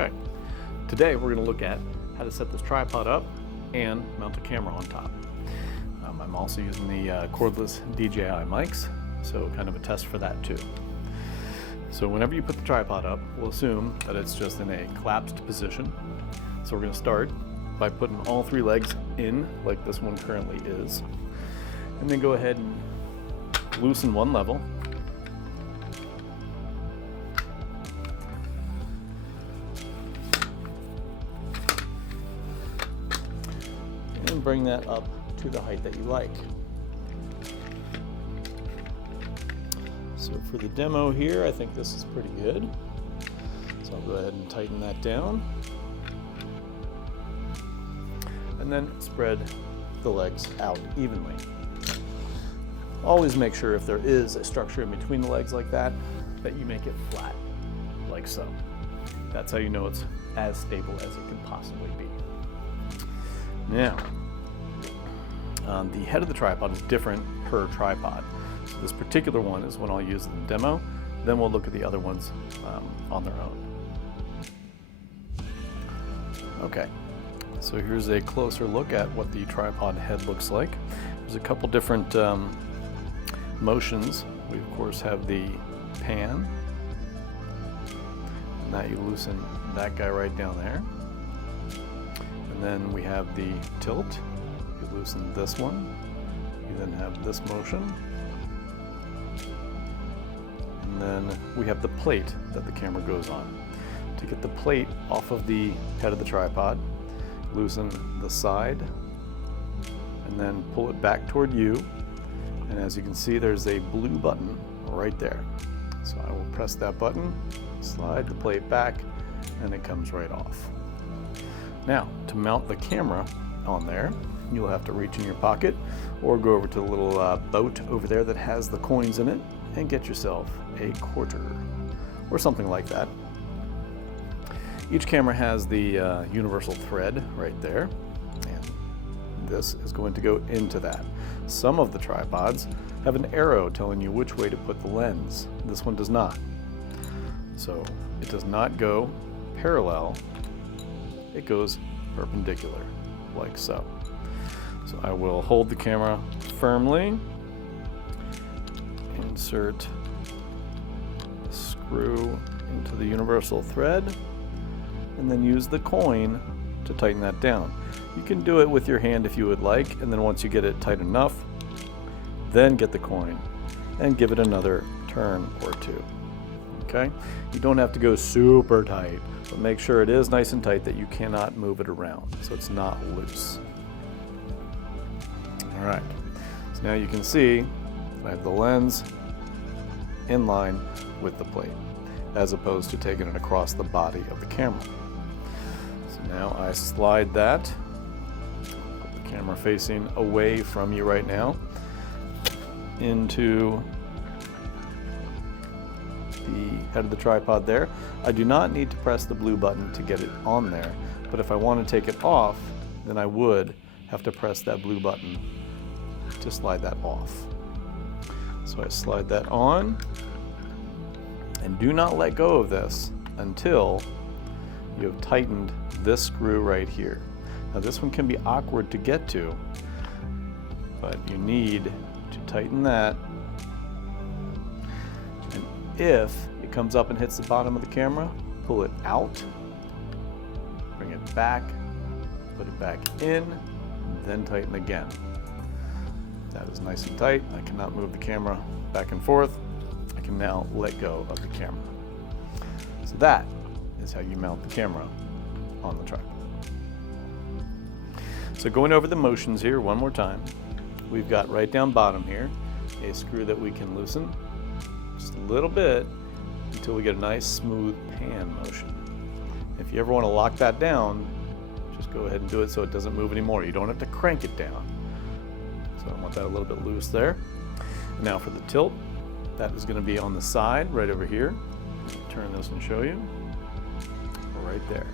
Okay, today we're going to look at how to set this tripod up and mount a camera on top. I'm also using the cordless DJI mics, so kind of a test for that too. So whenever you put the tripod up, we'll assume that it's just in a collapsed position. So we're going to start by putting all three legs in like this one currently is, and then go ahead and loosen one level. And bring that up to the height that you like. So for the demo here, I think this is pretty good. So I'll go ahead and tighten that down. And then spread the legs out evenly. Always make sure if there is a structure in between the legs like that, that you make it flat, like so. That's how you know it's as stable as it can possibly be. Now, the head of the tripod is different per tripod. So this particular one is one I'll use in the demo. Then we'll look at the other ones on their own. Okay, so here's a closer look at what the tripod head looks like. There's a couple different motions. We of course have the pan, and that you loosen that guy right down there. And then we have the tilt. You loosen this one. You then have this motion. And then we have the plate that the camera goes on. To get the plate off of the head of the tripod, loosen the side and then pull it back toward you. And as you can see, there's a blue button right there. So I will press that button, slide the plate back, and it comes right off. Now, to mount the camera on there, you'll have to reach in your pocket or go over to the little boat over there that has the coins in it and get yourself a quarter or something like that. Each camera has the universal thread right there, and this is going to go into that. Some of the tripods have an arrow telling you which way to put the lens. This one does not. So it does not go parallel, it goes perpendicular, like so. So I will hold the camera firmly, insert the screw into the universal thread, and then use the coin to tighten that down. You can do it with your hand if you would like, and then once you get it tight enough, then get the coin and give it another turn or two. Okay? You don't have to go super tight, but make sure it is nice and tight that you cannot move it around, so it's not loose. All right, so now you can see I have the lens in line with the plate, as opposed to taking it across the body of the camera. So now I slide that, put the camera facing away from you right now, into the head of the tripod there. I do not need to press the blue button to get it on there, but if I want to take it off, then I would have to press that blue button to slide that off. So I slide that on, and do not let go of this until you have tightened this screw right here. Now this one can be awkward to get to, but you need to tighten that. And if it comes up and hits the bottom of the camera, pull it out, bring it back, put it back in, and then tighten again. That is nice and tight. I cannot move the camera back and forth. I can now let go of the camera. So that is how you mount the camera on the tripod. So going over the motions here one more time, we've got right down bottom here a screw that we can loosen just a little bit until we get a nice smooth pan motion. If you ever want to lock that down, just go ahead and do it so it doesn't move anymore. You don't have to crank it down. So I want that a little bit loose there. Now for the tilt, that is going to be on the side right over here. Turn this and show you. Right there.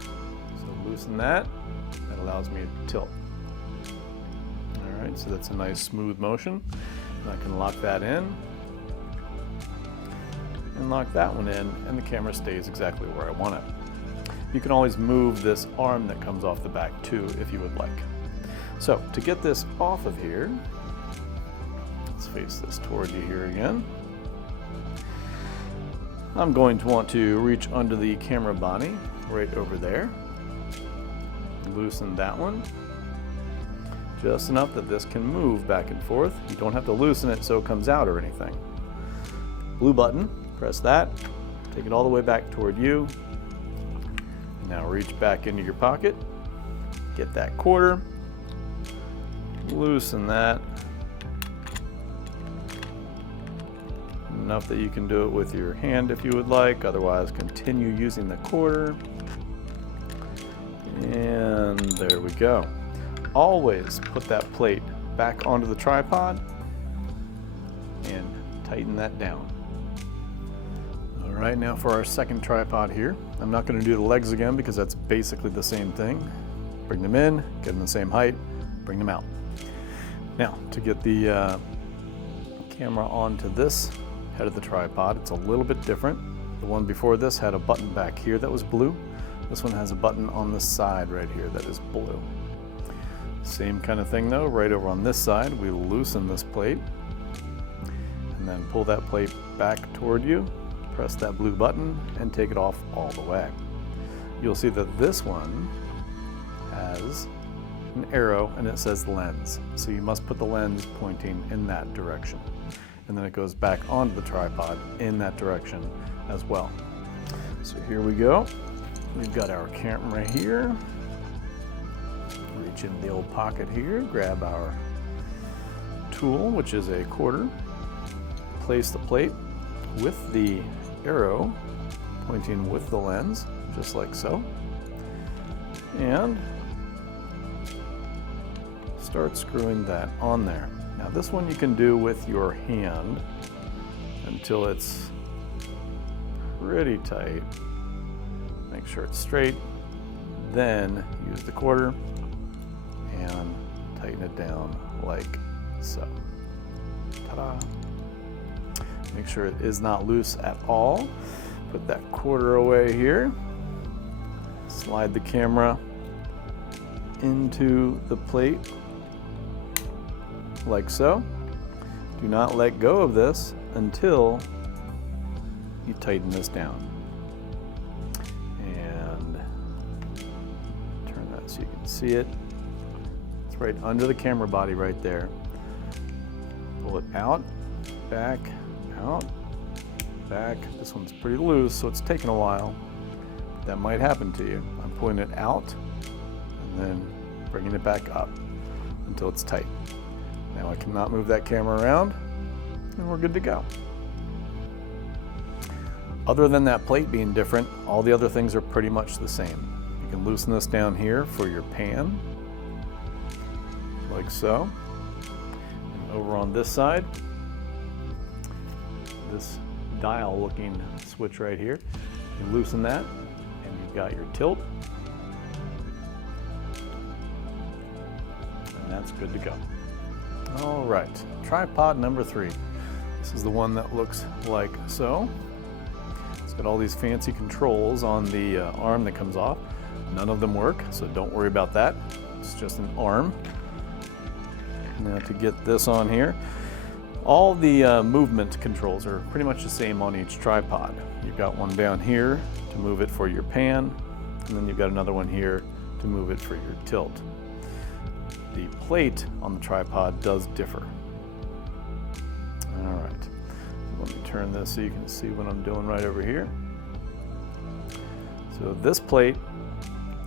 So loosen that. That allows me to tilt. All right, so that's a nice smooth motion. And I can lock that in and lock that one in, and the camera stays exactly where I want it. You can always move this arm that comes off the back too if you would like. So to get this off of here, let's face this toward you here again. I'm going to want to reach under the camera body right over there. Loosen that one just enough that this can move back and forth. You don't have to loosen it so it comes out or anything. Blue button, press that, take it all the way back toward you. Now reach back into your pocket, get that quarter, loosen that enough that you can do it with your hand if you would like, otherwise continue using the quarter. And there we go. Always put that plate back onto the tripod and tighten that down. All right, now for our second tripod here. I'm not going to do the legs again because that's basically the same thing. Bring them in, get them the same height, bring them out. Now, to get the camera onto this head of the tripod, it's a little bit different. The one before this had a button back here that was blue. This one has a button on the side right here that is blue. Same kind of thing though, right over on this side, we loosen this plate and then pull that plate back toward you, press that blue button and take it off all the way. You'll see that this one has an arrow and it says lens. So you must put the lens pointing in that direction. And then it goes back onto the tripod in that direction as well. So here we go. We've got our camera here. Reach in the old pocket here, grab our tool, which is a quarter. Place the plate with the arrow pointing with the lens, just like so. And start screwing that on there. Now this one you can do with your hand until it's pretty tight. Make sure it's straight. Then use the quarter and tighten it down like so. Ta-da! Make sure it is not loose at all. Put that quarter away here. Slide the camera into the plate like so. Do not let go of this until you tighten this down. And turn that so you can see it. It's right under the camera body right there. Pull it out, back, out, back. This one's pretty loose, so it's taking a while. That might happen to you. I'm pulling it out and then bringing it back up until it's tight. Now I cannot move that camera around and we're good to go. Other than that plate being different, all the other things are pretty much the same. You can loosen this down here for your pan, like so. And over on this side, this dial looking switch right here, you loosen that and you've got your tilt. And that's good to go. All right, tripod number 3. This is the one that looks like so. It's got all these fancy controls on the arm that comes off. None of them work, so don't worry about that. It's just an arm. Now to get this on here, all the movement controls are pretty much the same on each tripod. You've got one down here to move it for your pan, and then you've got another one here to move it for your tilt. The plate on the tripod does differ. All right, let me turn this so you can see what I'm doing right over here. So this plate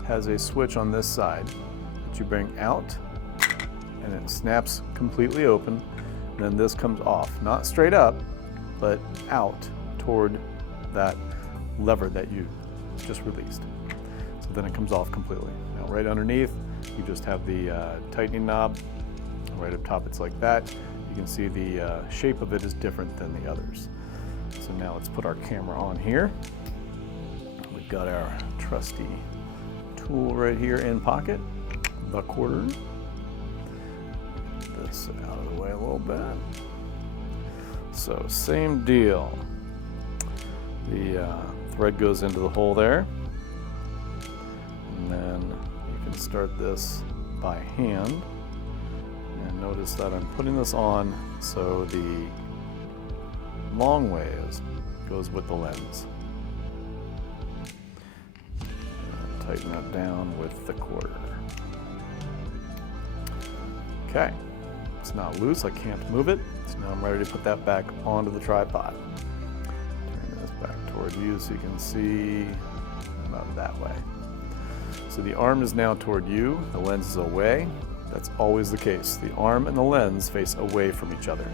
has a switch on this side that you bring out and it snaps completely open. And then this comes off, not straight up, but out toward that lever that you just released. So then it comes off completely. Now right underneath, you just have the tightening knob. Right up top it's like that. You can see the shape of it is different than the others. So now let's put our camera on here. We've got our trusty tool right here in pocket, the quarter. Get this out of the way a little bit. So same deal. The thread goes into the hole there. then you can start this by hand. And notice that I'm putting this on so the long ways goes with the lens. And tighten that down with the quarter. Okay, it's not loose, I can't move it. So now I'm ready to put that back onto the tripod. Turn this back toward you so you can see about that way. So the arm is now toward you, the lens is away. That's always the case. The arm and the lens face away from each other.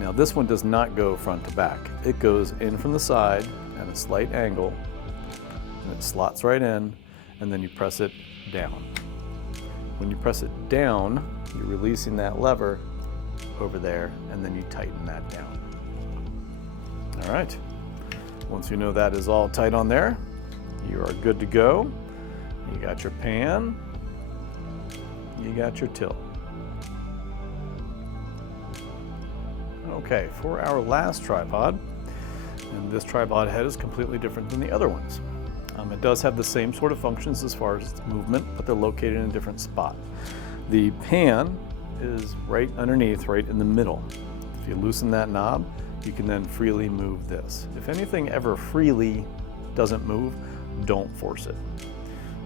Now this one does not go front to back. It goes in from the side at a slight angle, and it slots right in, and then you press it down. When you press it down, you're releasing that lever over there, and then you tighten that down. All right. Once you know that is all tight on there, you are good to go. You got your pan, you got your tilt. Okay, for our last tripod, and this tripod head is completely different than the other ones. It does have the same sort of functions as far as its movement, but they're located in a different spot. The pan is right underneath, right in the middle. If you loosen that knob, you can then freely move this. If anything ever freely doesn't move, don't force it.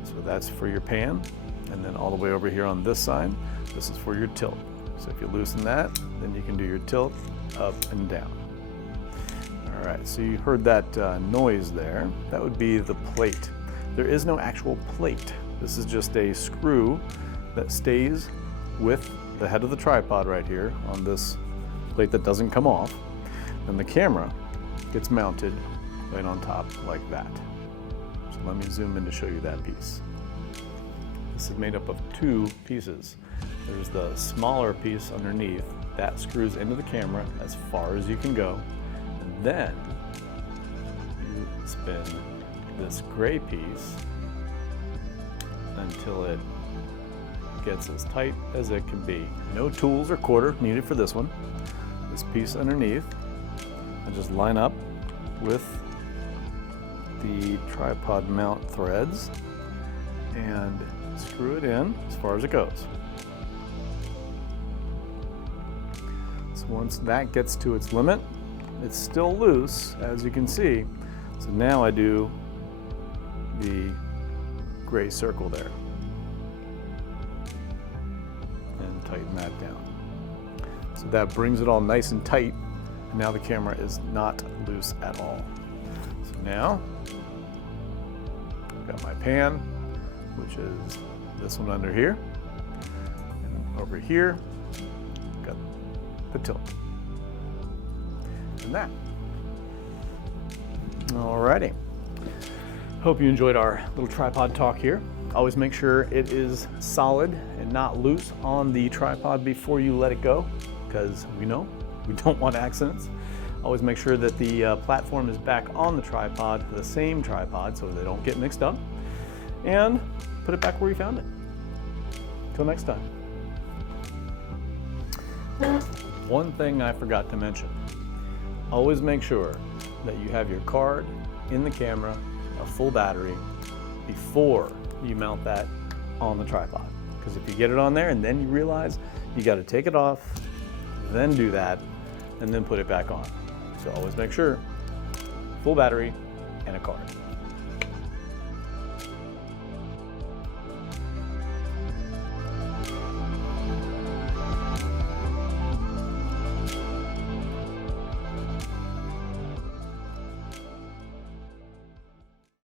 So that's for your pan, and then all the way over here on this side, this is for your tilt. So if you loosen that, then you can do your tilt up and down. All right, so you heard that noise there. That would be the plate. There is no actual plate. This is just a screw that stays with the head of the tripod right here on this plate that doesn't come off. And the camera gets mounted right on top like that. So let me zoom in to show you that piece. This is made up of two pieces. There's the smaller piece underneath that screws into the camera as far as you can go. And then you spin this gray piece until it gets as tight as it can be. No tools or quarter needed for this one. This piece underneath, I just line up with the tripod mount threads and screw it in as far as it goes. So once that gets to its limit, it's still loose, as you can see. So now I do the gray circle there and tighten that down. So that brings it all nice and tight, and now the camera is not loose at all. So now I've got my pan, which is this one under here, and over here I've got the tilt. And that. Alrighty. Hope you enjoyed our little tripod talk here. Always make sure it is solid and not loose on the tripod before you let it go, because we don't want accidents. Always make sure that the platform is back on the tripod, the same tripod, so they don't get mixed up. And put it back where you found it. Till next time. One thing I forgot to mention. Always make sure that you have your card in the camera, a full battery, before you mount that on the tripod. Because if you get it on there and then you realize you got to take it off, then do that, and then put it back on. So always make sure, full battery and a card.